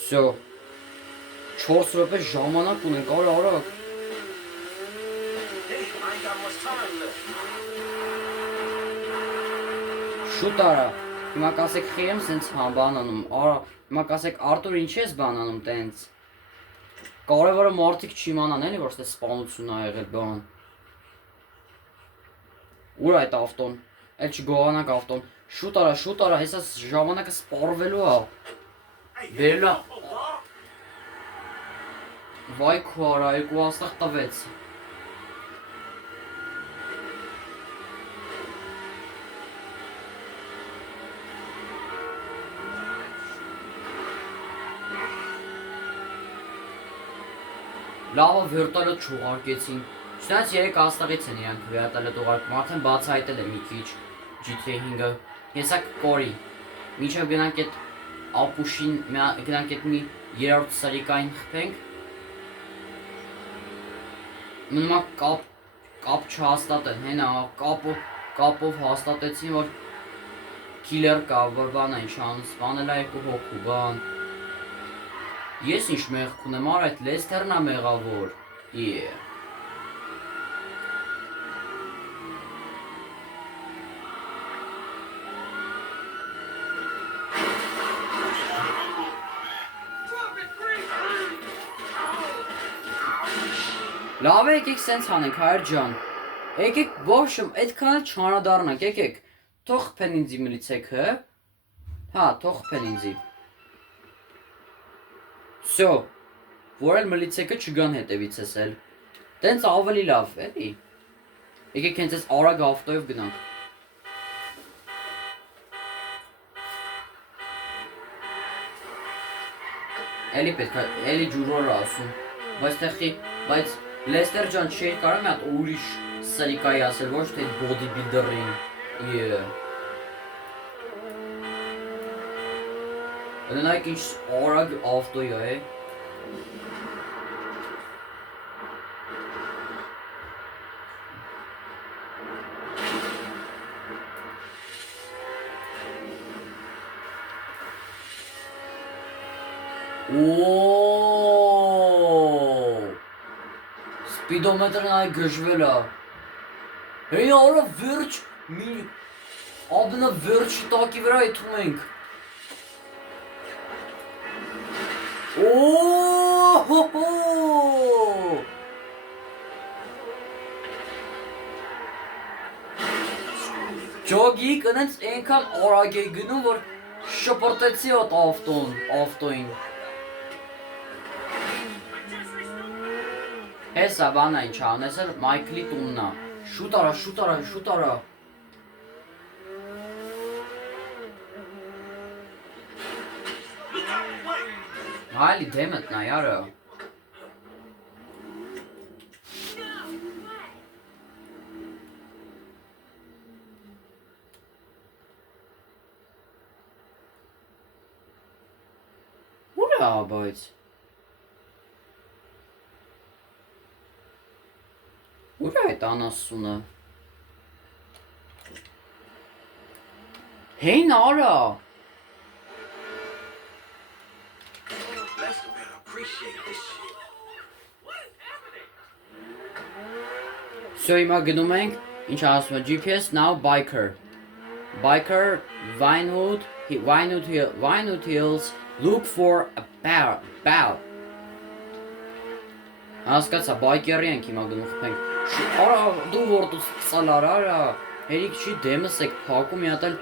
Всё։ 4 րոպե ժամանակ ունենք, արագ։ Շուտ արա, հիմա կասեք խի եմ սենց բան անում, արա, հիմա կասեք Արտուր ինչ ես բան անում տենց։ Կարևորը մարդիկ չիմանան էլի որ ստե սպանություն ա եղել բան։ Ուր այդ ավտոն, էլ չգողանանք ավտոն, շուտ արա, հեսա ժամանակը սպարվելու ա։ Վերելա։ Վայ քո արա, 2 աստղ տվեց։ Լավը վերտալոտ չուղարկեցին, չնայած 3 աստղից են իրանք վերտալոտ ուղարկում, արդեն բացահայտել է մի քիչ GTA 5-ը, հեսա կորի, մինչև գնանք այդ ապուշին, գնանք այդ մի 3-րդ սրիկային խփենք, մնում կապ չհաստատեն, հենա կապով հաստատեցին, որ քիլեր կա, որ բան է ինչ անում, սպանել է 2 հոգու, բան։ Ես ինչ մեղք ունեմ, արա այդ Լեսթերն է մեղավոր, Լավ է եկեք սենց հանենք, հայր ջան, եկեք բոշմ, այդքանը չանադարնանք, եկեք, թող խփեն ինձի մլիցեքը, հա, թող խփեն ինձի Всё, որ էլ մլիցեքը չգան հետևից ես էլ, տենց ավելի լավ, էլի, եկեք հենց ես արագ ավտոյով գնանք Էլի պետք է, էլի ջուրոր ասում, բայց Լեսթեր ջան չէի կարող մի հատ ուրիշ սրիկայի ասել, ոչ թե bodybuilder-ին, Նայք ինչ արագ ավտոյա է Սպիդոմետրն այ գժվել է Հեյ արա վերջ Աբնա վերջի տակի վրա եթում ենք Օհոհո Ջոգի կնենց ենքան արագ է գնում, որ շպրտեցի ոտ ավտոին Հեսա բանա ինչ անես էլ Մայքլի տուննա Շուտ արա Հայլի դեմդ նա յարը։ Ուրա բայց։ Ուրա այդ անասունը։ Հեյն արա։ Lester better appreciate this shit. So հիմա գնում ենք, ինչ ասում է GPS now biker. Biker Vinewood Hills look for a bell. Հասկացա, բայկերի ենք հիմա գնում խփենք։ Արա դու որտուց ցալար արա։ Հերիք չի դեմս եք փակում մի հատ էլ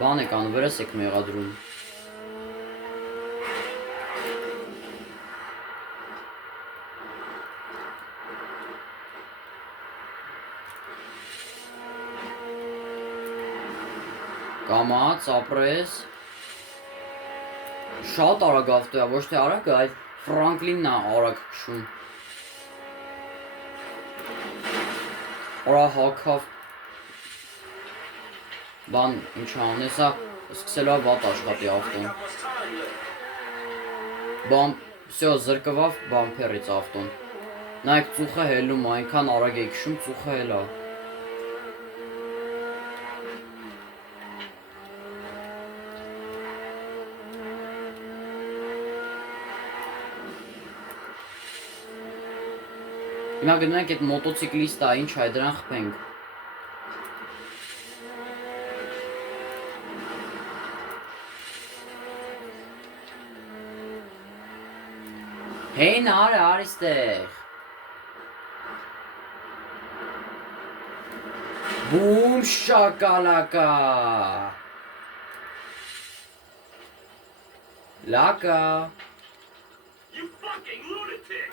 բան եք անում, վերս եք մեղադրում։ Կամաց, ապրես։ Շատ արագ ավտո է, ոչ թե արագ է, այլ Ֆրանկլինն է արագ քշում։ Արա հակավ։ Բան ինչ անես, սկսելու է վատ աշխատի ավտոն։ Բամ, всё, զրկվավ բամփերից ավտոն։ Նայեք ծուխը հելում, այնքան արագ է քշում, ծուխը հելա։ Հիմա գնում ենք այդ մոտոցիկլիստը, ինչ է, դրան խփենք։ Հեյն արա, արիստեղ։ Բում շակալակա։ Լակա։ You fucking lunatic!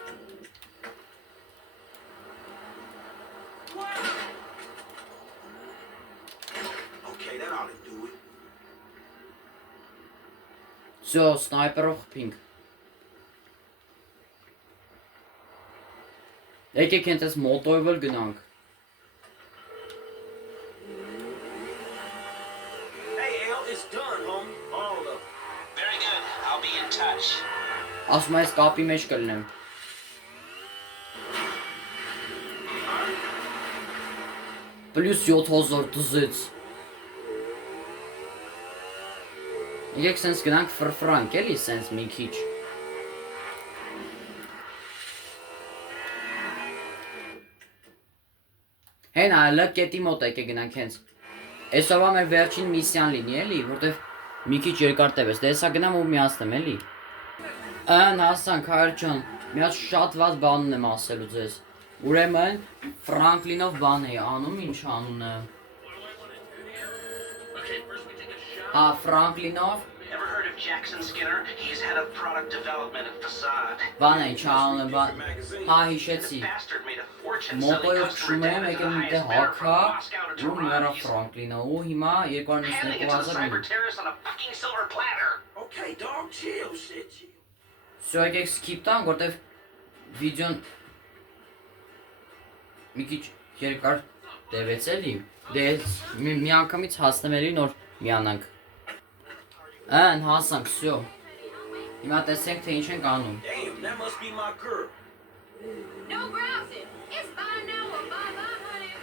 Okay, that ought to do it. Всё, սնայպերով խփինք։ Եկեք հենց այս մոտոյով էլ գնանք։ Hey, Al, it's done, homie. All of it. Very good. I'll be in touch. Ասում այս կապի մեջ կլնեմ։ Plus 7000 դզեց։ Եկեք սենց գնանք ֆրֆրանք, էլի սենց մի քիչ։ Հեն այլը կետի մոտ եկեք գնանք հենց։ Այսօրվա մեր վերջին միսիան լինի, էլի, որտեվ մի քիչ երկար տևեց, դե հեսա գնամ ու միացնեմ, էլի։ Ան հասանք, հայր ջան, մի հատ շատ վատ բան ունեմ ասելու ձեզ։ Ուրեմն Ֆրանկլինով բան էի անում, ինչ անունը։ Հա, Ֆրանկլինով Ever heard of Jackson Skinner? He's head of product development at Facade. բան է, ինչ անունը, բան։ Հա, հիշեցի։ The bastard made a fortune selling Մոտոյով customer քշում եմ, data to եկել the մի տեղ highest bidder հակա, from Moscow to ու մերա Tehran. Ֆրանկլինը, ու հիմա Handing it to the 292,000 cyber ունի։ terrorists on a fucking silver platter. Okay, dog, chill, shit, chill. Всё, եկեք skip տանք, որտեվ վիդեոն մի քիչ երկար տևեց էլի։ Դե մի անգամից հասնեմ էլի նոր միանանք։ Ան հասանք, всё։ Հիմա տեսենք թե ինչ ենք անում։ Damn, that must be my girl. No browsing. It's fine now or bye-bye, honey.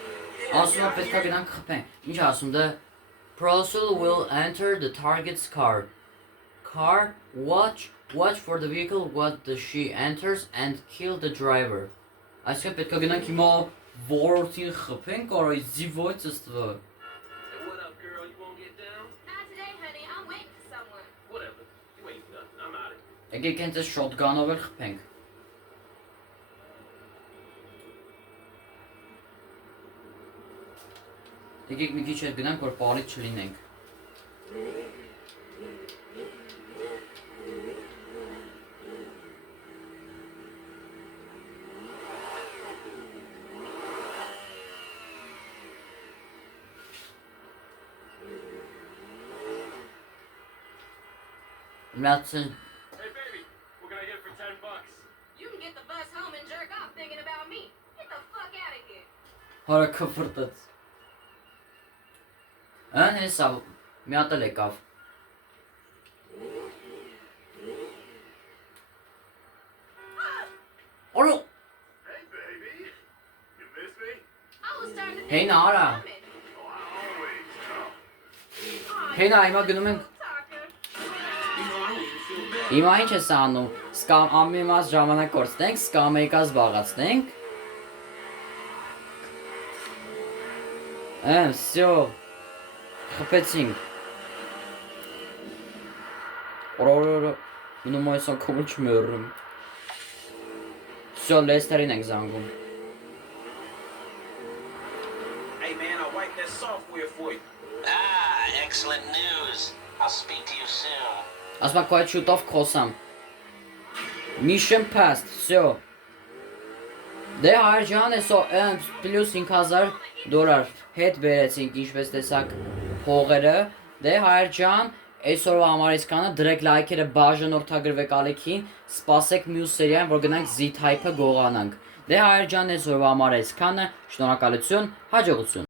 Ասում է պետք է գնանք խփենք։ Ինչ ասում դե Prosul will enter the target's car. Watch for the vehicle what the she enters and kill the driver. Այսինքն պետք է գնանք հիմա որորդին խփենք, կարո զիվոյց ստվը։ Hey, what up, girl? You won't get down? Not today, honey. I'm waiting for someone. Whatever. You ain't nothing. I'm out of here. Եկեք հենց այս shotgun-ով էլ խփենք։ Եկեք մի քիչ հետ գնանք, որ պարից չլինենք։ Մյացն Hey, baby, get the bus home and jerk off thinking about me. Get the fuck out of here. Հարը քֆրտեց։ Ան հեսա մի հատ էլ եկավ։ Օրո Hey, baby. You miss me? I was starting to Hey, think Nara. about coming. Oh, I always know. Հենա հիմա գնում ենք Talker. You know, I don't even feel bad. Հիմա ինչ ես անում։ Սկամ ամենամաս ժամանակ կորցնենք, սկամեիկա զբաղացնենք։ Всё։ Խփեցինք։ Օրորորո ինու մայսա կոմը չմերում։ Всё, Լեսթերին ենք զանգում։ Hey, man, I wiped that software for you. Ah, excellent news. I'll speak to you soon. Ասма քո այդ շուտով կխոսամ։ Mission passed, всё։ Դե հայրջան էսո plus $5000 հետ բերեցինք ինչպես տեսակ փողերը։ Դե հայրջան այսօրվա համար իսկանը դրեք լայքերը բաժանորդագրվեք ալիքին, սպասեք մյուս սերիան, որ գնանք Z-Type-ը գողանանք։ Դե հայրջան այսօրվա համար իսկանը, շնորհակալություն, հաջողություն։